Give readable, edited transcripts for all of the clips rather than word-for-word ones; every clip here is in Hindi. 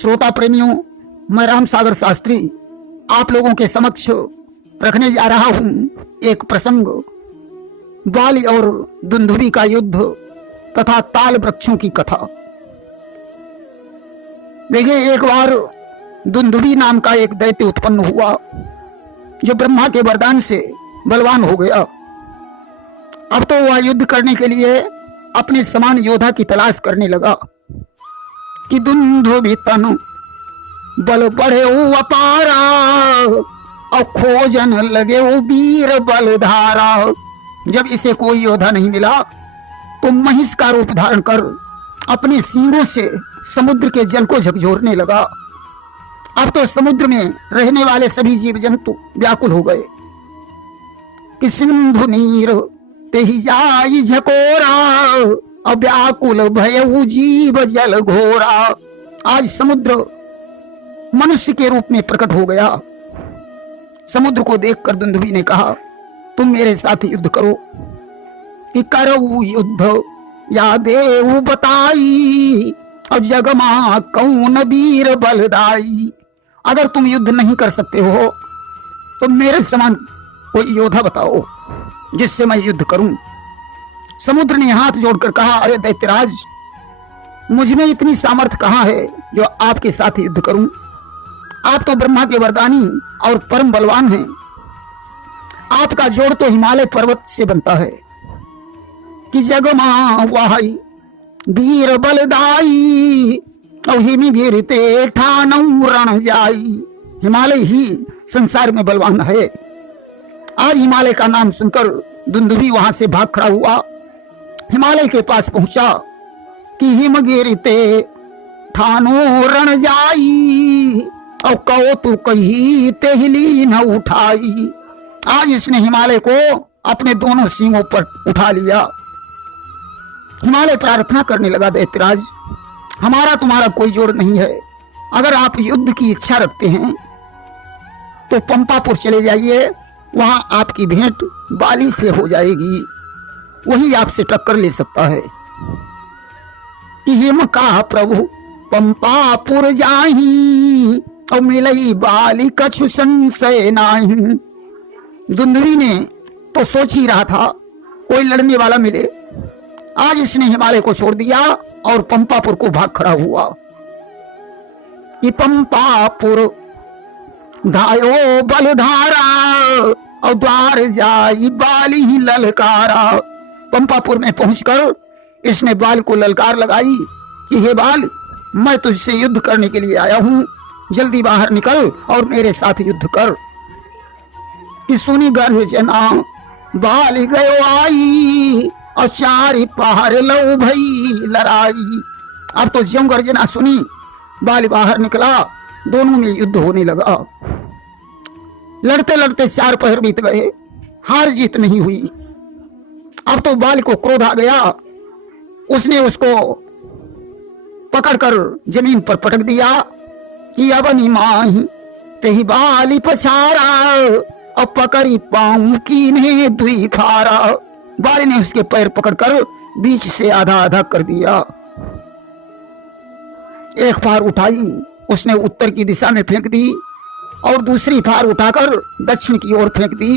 श्रोता प्रेमियों, मैं राम सागर शास्त्री आप लोगों के समक्ष रखने जा रहा हूं एक प्रसंग, बाली और दुंदुभी का युद्ध तथा ताल वृक्षों की कथा। देखिए, एक बार दुंदुभी नाम का एक दैत्य उत्पन्न हुआ जो ब्रह्मा के वरदान से बलवान हो गया। अब तो वह युद्ध करने के लिए अपने समान योद्धा की तलाश करने लगा कि दुंदुभी तन बल बढ़े अपारा और खोजन लगे वीर बलधारा। जब इसे कोई योद्धा नहीं मिला तो महिष का रूप धारण कर अपने सींगों से समुद्र के जल को झकझोरने लगा। अब तो समुद्र में रहने वाले सभी जीव जंतु व्याकुल हो गए कि सिंधु नीर तेहि जाई झकोरा और व्याकुल भयउ जीव जल घोरा। आज समुद्र मनुष्य के रूप में प्रकट हो गया। समुद्र को देखकर दुंदुभी ने कहा, तुम मेरे साथ युद्ध करो। कि करो युद्ध या देव बताई और जगमा कौन वीर बलदाई। अगर तुम युद्ध नहीं कर सकते हो तो मेरे समान कोई योद्धा बताओ जिससे मैं युद्ध करूं। समुद्र ने हाथ जोड़कर कहा, अरे दैत्यराज, मुझ में इतनी सामर्थ्य कहां है जो आपके साथ युद्ध करूं। आप तो ब्रह्मा के वरदानी और परम बलवान हैं। आपका जोड़ तो हिमालय पर्वत से बनता है कि जगमा वाही वीर बलदाई और हिम गिरते ठानऊ रण जाई। हिमालय ही संसार में बलवान है। आज हिमालय का नाम सुनकर दुंदुभी वहां से भाग खड़ा हुआ, हिमालय के पास पहुंचा कि हिम गिरते ठानो रण जाई और कहो तू कही तेहली न उठाई। आज इसने हिमालय को अपने दोनों सींगों पर उठा लिया। हिमालय प्रार्थना करने लगा, दैत्यराज, हमारा तुम्हारा कोई जोड़ नहीं है। अगर आप युद्ध की इच्छा रखते हैं तो पंपापुर चले जाइए, वहां आपकी भेंट बाली से हो जाएगी। वही आपसे टक्कर ले सकता है। कि हिम का प्रभु पंपापुर जाही और मिलई बाली कछु संशय नाही। दुंदुभी ने तो सोच ही रहा था कोई लड़ने वाला मिले। आज इसने हिमालय को छोड़ दिया और पंपापुर को भाग खड़ा हुआ। कि पंपापुर धायो बलधारा और द्वार जाई बाली ही ललकारा। पंपापुर में पहुंचकर इसने बाल को ललकार लगाई कि हे बाल, मैं तुझसे युद्ध करने के लिए आया हूं, जल्दी बाहर निकल और मेरे साथ युद्ध कर। कि सुनी गर्भ जना बाल गयो आई और चारि पहाड़ लऊ भई लड़ाई। अब तो ज्यों गर्जना सुनी, बाल बाहर निकला, दोनों में युद्ध होने लगा। लड़ते लड़ते 4 पहर बीत गए, हार जीत नहीं हुई। अब तो बाल को क्रोध आ गया। उसने उसको पकड़कर जमीन पर पटक दिया कि अब निमाही तेहि बाली पछारा और पकड़ी पाऊं कीन्हे दुई फारा। बाली ने उसके पैर पकड़कर बीच से आधा आधा कर दिया। एक फार उठाई उसने उत्तर की दिशा में फेंक दी और दूसरी फार उठाकर दक्षिण की ओर फेंक दी।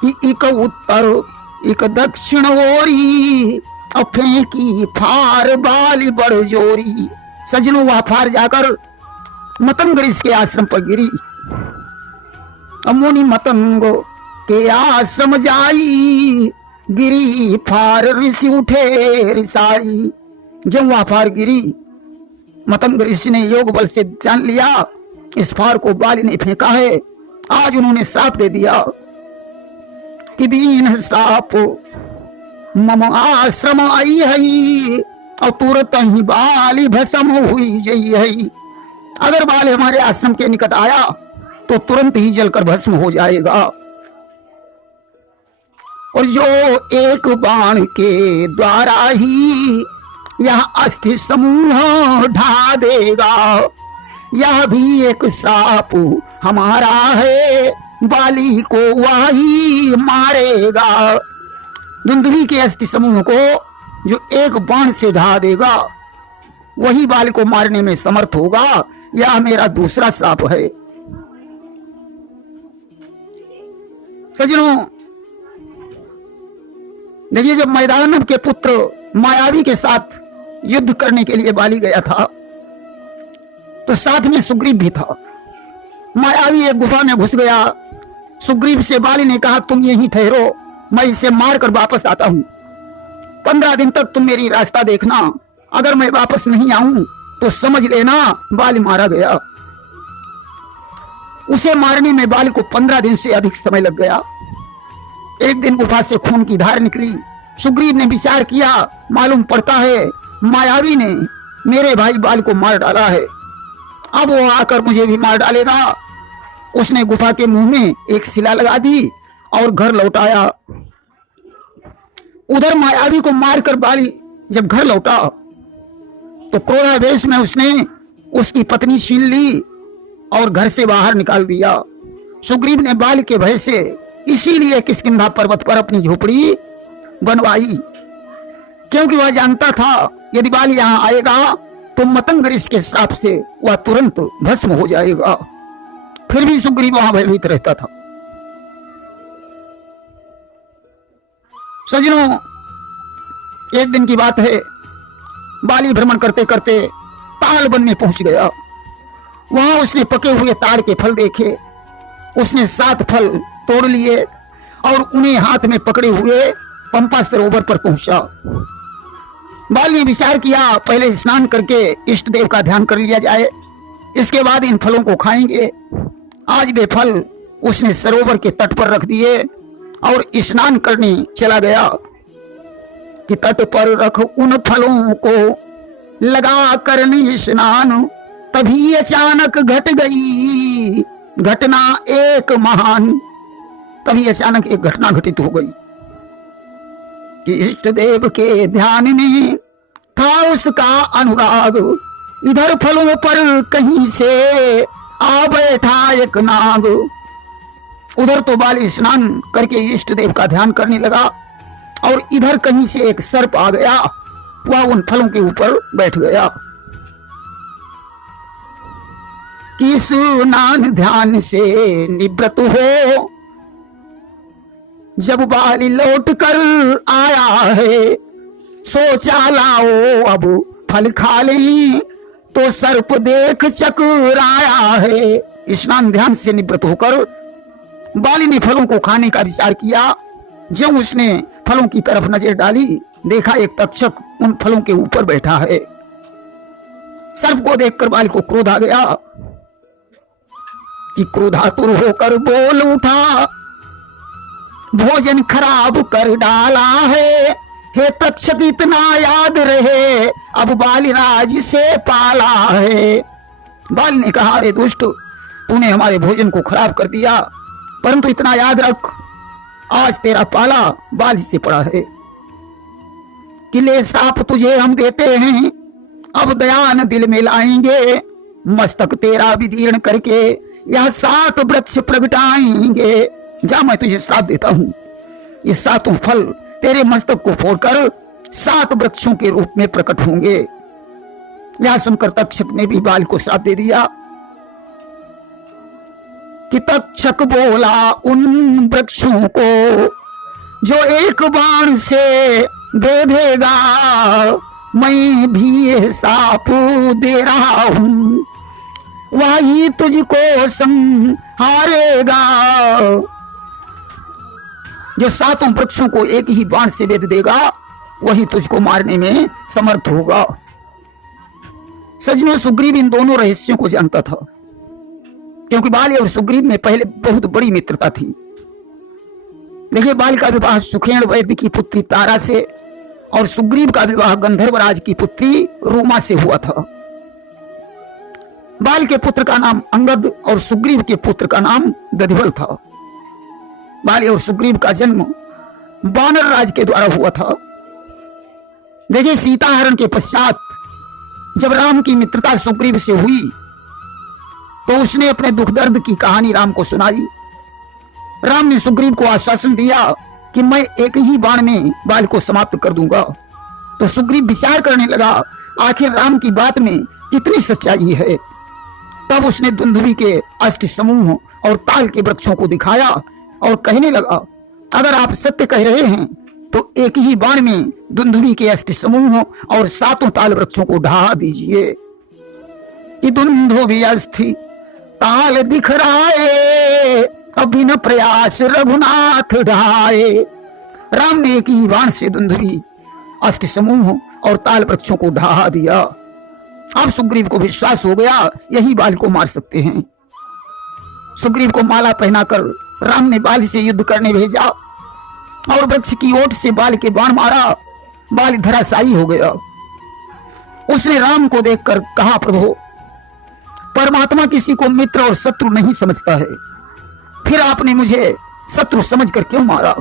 कि एक उत्तर एक दक्षिण ओरी और फेंकी फार बाली बड़ जोरी। सजनों, वह फार जाकर मतंग ऋषि के आश्रम पर गिरी। मुनि मतंग के आश्रम जाई गिरी फार ऋषि उठे रिसाई। जब वह फार गिरी, मतंग ऋषि ने योग बल से जान लिया इस फार को बाली ने फेंका है। आज उन्होंने श्राप दे दिया कि दीन श्राप मम आश्रम आई है और तुरंत ही बाली भस्म हुई जई है। अगर बाल हमारे आश्रम के निकट आया तो तुरंत ही जलकर भस्म हो जाएगा। और जो एक बाण के द्वारा ही यह अस्थि समूह ढा देगा, यह भी एक श्राप हमारा है, बाली को वही मारेगा। दुंदुभी के अस्थि समूह को जो एक बाण से ढा देगा वही बाल को मारने में समर्थ होगा। यह मेरा दूसरा श्राप है। सज्जनों, देखिए, जब मैदानव के पुत्र मायावी के साथ युद्ध करने के लिए बाली गया था तो साथ में सुग्रीव भी था। मायावी एक गुफा में घुस गया। सुग्रीव से बाली ने कहा, तुम यहीं ठहरो, मैं इसे मारकर वापस आता हूं। 15 दिन तक तुम मेरी रास्ता देखना, अगर मैं वापस नहीं आऊं तो समझ लेना बाली मारा गया। उसे मारने में बाली को 15 दिन से अधिक समय लग गया। एक दिन गुफा से खून की धार निकली। सुग्रीव ने विचार किया, मालूम पड़ता है मायावी ने मेरे भाई बाल को मार डाला है, अब वो आकर मुझे भी मार डालेगा। उसने गुफा के मुंह में एक शिला लगा दी और घर लौट आया। उधर मायावी को मारकर बाली जब घर लौटा तो क्रोधावेश में उसने उसकी पत्नी छीन ली और घर से बाहर निकाल दिया। सुग्रीव ने बाली के भय से इसीलिए किष्किंधा पर्वत पर अपनी झोपड़ी बनवाई, क्योंकि वह जानता था यदि बाली यहां आएगा तो मतंग ऋषि के श्राप से वह तुरंत भस्म हो जाएगा। फिर भी सुग्रीव वहां भयभीत रहता था। सज्जनों, एक दिन की बात है, बाली भ्रमण करते करते ताल वन में पहुंच गया। वहां उसने पके हुए ताड़ के फल देखे। उसने 7 फल तोड़ लिए और उन्हें हाथ में पकड़े हुए पंपा सरोवर पर पहुंचा। बाली ने विचार किया, पहले स्नान करके इष्ट देव का ध्यान कर लिया जाए, इसके बाद इन फलों को खाएंगे। आज वे फल उसने सरोवर के तट पर रख दिए और स्नान करने चला गया कि तट पर रख उन फलों को लगा करने स्नान, तभी अचानक घट गई घटना एक महान। तभी अचानक एक घटना घटित हो गई कि इष्ट देव के ध्यान में था उसका अनुराग। इधर फलों पर कहीं से आ बैठा एक नाग। उधर तो बाली स्नान करके इष्ट देव का ध्यान करने लगा और इधर कहीं से एक सर्प आ गया, वह उन फलों के ऊपर बैठ गया। कि स्नान ध्यान से निवृत्त हो जब बाली लौट कर आया है, सोचा लाओ अब फल खा लें, तो सर्प देख चकराया है। स्नान ध्यान से निवृत्त होकर बाली ने फलों को खाने का विचार किया। जब उसने फलों की तरफ नजर डाली, देखा एक तक्षक उन फलों के ऊपर बैठा है। सर्प को देखकर बाली को क्रोध आ गया कि क्रोधातुर होकर बोल उठा, भोजन खराब कर डाला है, हे तक्षक इतना याद रहे, अब बालीराज से पाला है। बाली ने कहा, अरे दुष्ट, तूने हमारे भोजन को खराब कर दिया, परंतु इतना याद रख, आज तेरा पाला बाली से पड़ा है। कि ले श्राप तुझे हम देते हैं, अब दयान दिल में लाएंगे, मस्तक तेरा विदीर्ण करके यह 7 वृक्ष प्रगटाएंगे। जा, मैं तुझे श्राप देता हूं, ये 7 फल तेरे मस्तक को फोड़कर 7 वृक्षों के रूप में प्रकट होंगे। यह सुनकर तक्षक ने भी बाल को श्राप दे दिया। कि तक्षक बोला उन वृक्षों को जो एक बाण से बेधेगा, मैं भी ये श्राप दे रहा हूं, वही तुझको संहारेगा। जो 7 वृक्षों को एक ही बाण से बेध देगा, वही तुझको मारने में समर्थ होगा। सज्जनों, सुग्रीव इन दोनों रहस्यों को जानता था, क्योंकि बाली और सुग्रीव में पहले बहुत बड़ी मित्रता थी। देखिए, बाली का विवाह सुखेण वैद्य की पुत्री तारा से और सुग्रीव का विवाह गंधर्वराज की पुत्री रूमा से हुआ था। बाल के पुत्र का नाम अंगद और सुग्रीव के पुत्र का नाम दधिवल था। बाली और सुग्रीव का जन्म वानर राज के द्वारा हुआ था। देखिए, सीता हरण के पश्चात जब राम की मित्रता सुग्रीव से हुई तो उसने अपने दुख दर्द की कहानी राम को सुनाई। राम ने सुग्रीव को आश्वासन दिया कि मैं एक ही बाण में बाल को समाप्त कर दूंगा। तो सुग्रीव विचार करने लगा, आखिर राम की बात में कितनी सच्चाई है। तब उसने दुंदुभी के अष्ट समूह और ताल के वृक्षों को दिखाया और कहने लगा, अगर आप सत्य कह रहे हैं तो एक ही बाण में दुंदुभी के अष्ट समूह और 7 ताल वृक्षों को ढहा दीजिए। कि दुंदुभी अस्थि ताल दिख रहा है, अभी न प्रयास रघुनाथ ढाए। राम ने एक ही बाण से दुंदुभी अष्ट समूह और ताल वृक्षों को ढहा दिया। अब सुग्रीव को विश्वास हो गया यही बाल को मार सकते हैं। सुग्रीव को माला पहनाकर राम ने बाल से युद्ध करने भेजा और वृक्ष की ओट से बाल के बाण मारा। बाल धराशायी हो गया। उसने राम को देखकर कहा, प्रभु, परमात्मा किसी को मित्र और शत्रु नहीं समझता है, फिर आपने मुझे शत्रु समझकर क्यों मारा?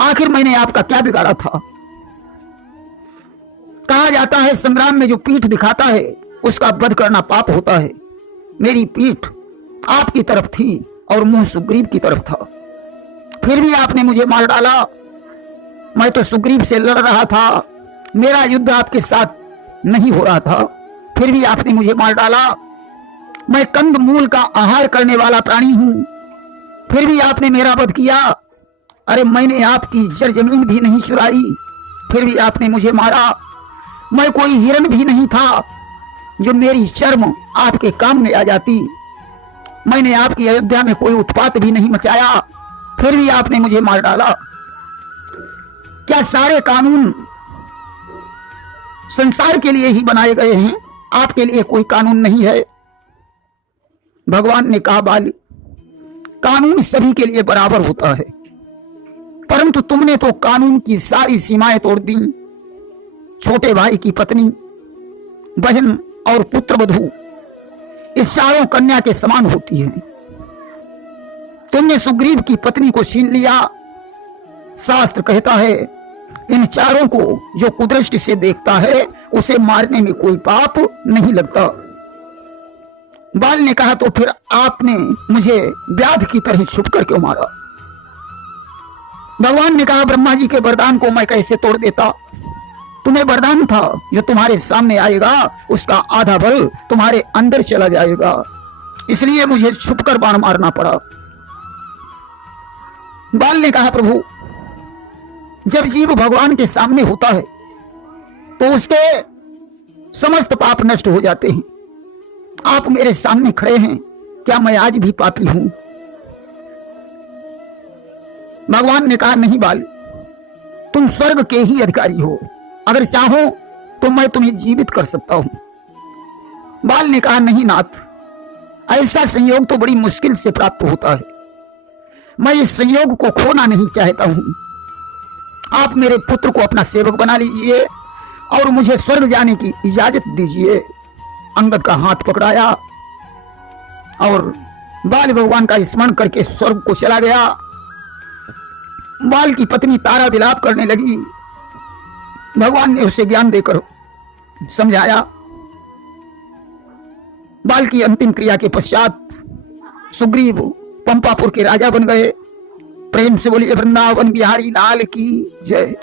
आखिर मैंने आपका क्या बिगाड़ा था? कहा जाता है संग्राम में जो पीठ दिखाता है उसका वध करना पाप होता है। मेरी पीठ आपकी तरफ थी और मुंह सुग्रीव की तरफ था, फिर भी आपने मुझे मार डाला। मैं तो सुग्रीव से लड़ रहा था, मेरा युद्ध आपके साथ नहीं हो रहा था, फिर भी आपने मुझे मार डाला। मैं कंद मूल का आहार करने वाला प्राणी हूं, फिर भी आपने मेरा वध किया। अरे मैंने आपकी जर जमीन भी नहीं चुराई, फिर भी आपने मुझे मारा। मैं कोई हिरण भी नहीं था जो मेरी शर्म आपके काम में आ जाती। मैंने आपकी अयोध्या में कोई उत्पात भी नहीं मचाया, फिर भी आपने मुझे मार डाला। क्या सारे कानून संसार के लिए ही बनाए गए हैं? आपके लिए कोई कानून नहीं है? भगवान ने कहा, बाली, कानून सभी के लिए बराबर होता है, परंतु तुमने तो कानून की सारी सीमाएं तोड़ दी। छोटे भाई की पत्नी, बहन और पुत्रवधू इस चारों कन्या के समान होती है। तुमने सुग्रीव की पत्नी को छीन लिया। शास्त्र कहता है इन चारों को जो कुदृष्टि से देखता है उसे मारने में कोई पाप नहीं लगता। बाल ने कहा, तो फिर आपने मुझे व्याध की तरह छुपकर क्यों मारा? भगवान ने कहा, ब्रह्मा जी के वरदान को मैं कैसे तोड़ देता? तुम्हें वरदान था जो तुम्हारे सामने आएगा उसका आधा बल तुम्हारे अंदर चला जाएगा, इसलिए मुझे छुपकर बाण मारना पड़ा। बाल ने कहा, प्रभु, जब जीव भगवान के सामने होता है तो उसके समस्त पाप नष्ट हो जाते हैं। आप मेरे सामने खड़े हैं, क्या मैं आज भी पापी हूं? भगवान ने कहा, नहीं बाल, तुम स्वर्ग के ही अधिकारी हो, अगर चाहो तो मैं तुम्हें जीवित कर सकता हूं। बाल ने कहा, नहीं नाथ, ऐसा संयोग तो बड़ी मुश्किल से प्राप्त होता है, मैं इस संयोग को खोना नहीं चाहता हूं। आप मेरे पुत्र को अपना सेवक बना लीजिए और मुझे स्वर्ग जाने की इजाजत दीजिए। अंगद का हाथ पकड़ाया और बाल भगवान का स्मरण करके स्वर्ग को चला गया। बाल की पत्नी तारा विलाप करने लगी। भगवान ने उसे ज्ञान देकर समझाया। बाल की अंतिम क्रिया के पश्चात सुग्रीव पंपापुर के राजा बन गए। प्रेम से बोलिए वृंदावन बिहारी लाल की जय।